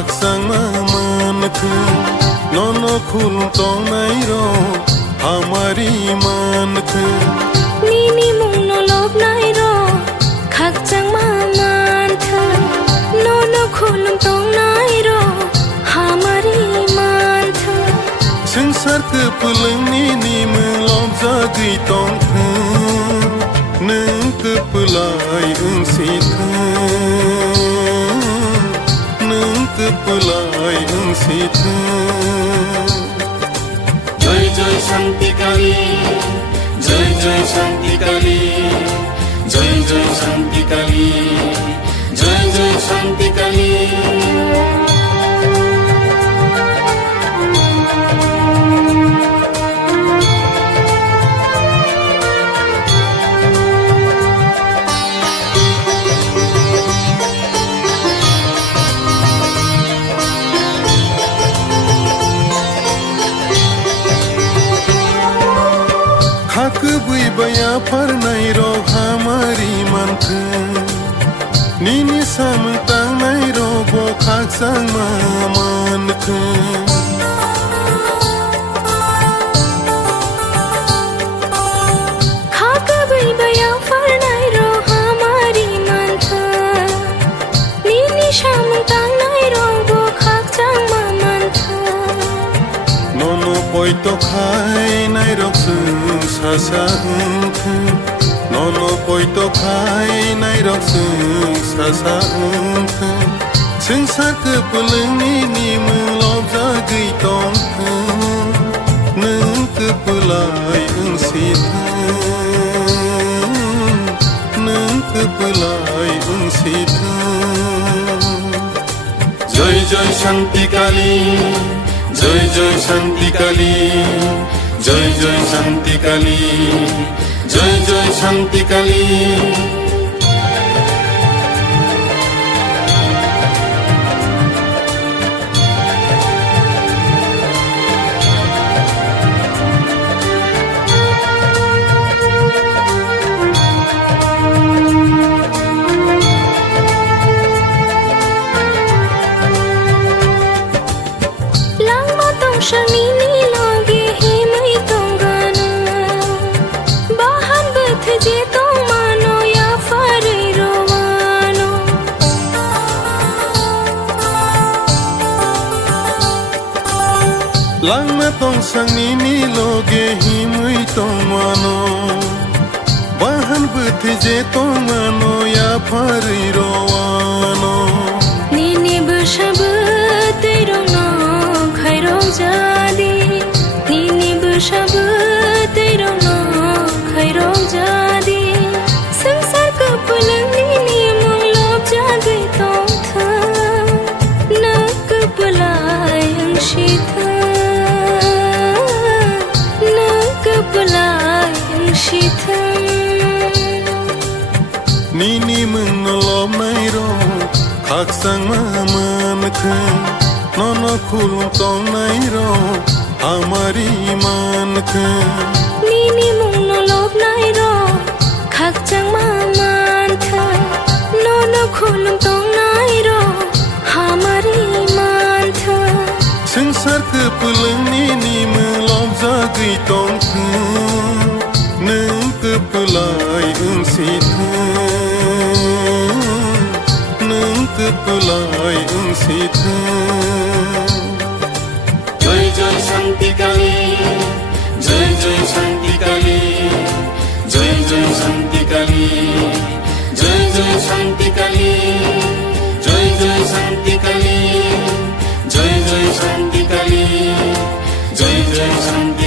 haksang mamanku nono khul tong nai ro hamari manku nini mung no lop nai ro haksang mamanku nono khul tong nai ro hamari manku sengsar kepelang nini melom jagi tong neng kepelai eng siteng neng kepelai eng siteng. जय जय शांति काली जय जय शांति काली जय जय शांति काली जय जय शांति काली खाक बुई बया पर नई रो हमारी मनके नीनी समता नई रो बो खाक संग मनके खाक बुई बया पर नई रो हमारी मनके नीनी समता नई रो बो खाक संग मनके nono poi to khai nai ro sasangku nono poi to khai nai ro sasangku sengsar kepelang nini melop jagi tong neng kepelai eng siteng neng kepelai eng siteng. जय जय शांति काली जय जय शांति काली जय जय शांति काली जय जय शांति काली Shani ni loge he mai tongana bahan bath je to mano ya fari rovano langna tong sang nini loge hi mai tong mano bahan bath je to mano ya fari rovano nini bashab tero na khairo jadi nini bashab tero na khairo jadi samsar ka palang nini mong lop jagai tong tha na ka palai ang shitha na ka palai ang shitha nini mung lop nai ro khak sang mamanku nono khul tong nai ro hamari manku nini mung no lop nai ro khak chang mamanku nono khul tong nai ro hamari manku sengsar kepelang nini melop jagi tong neng kepelai eng siteng neng kepelai eng siteng. जय जय शांति काली जय जय शांति काली जय जय शांति काली जय जय शांति काली जय जय शांति काली जय जय शांति काली जय जय शांति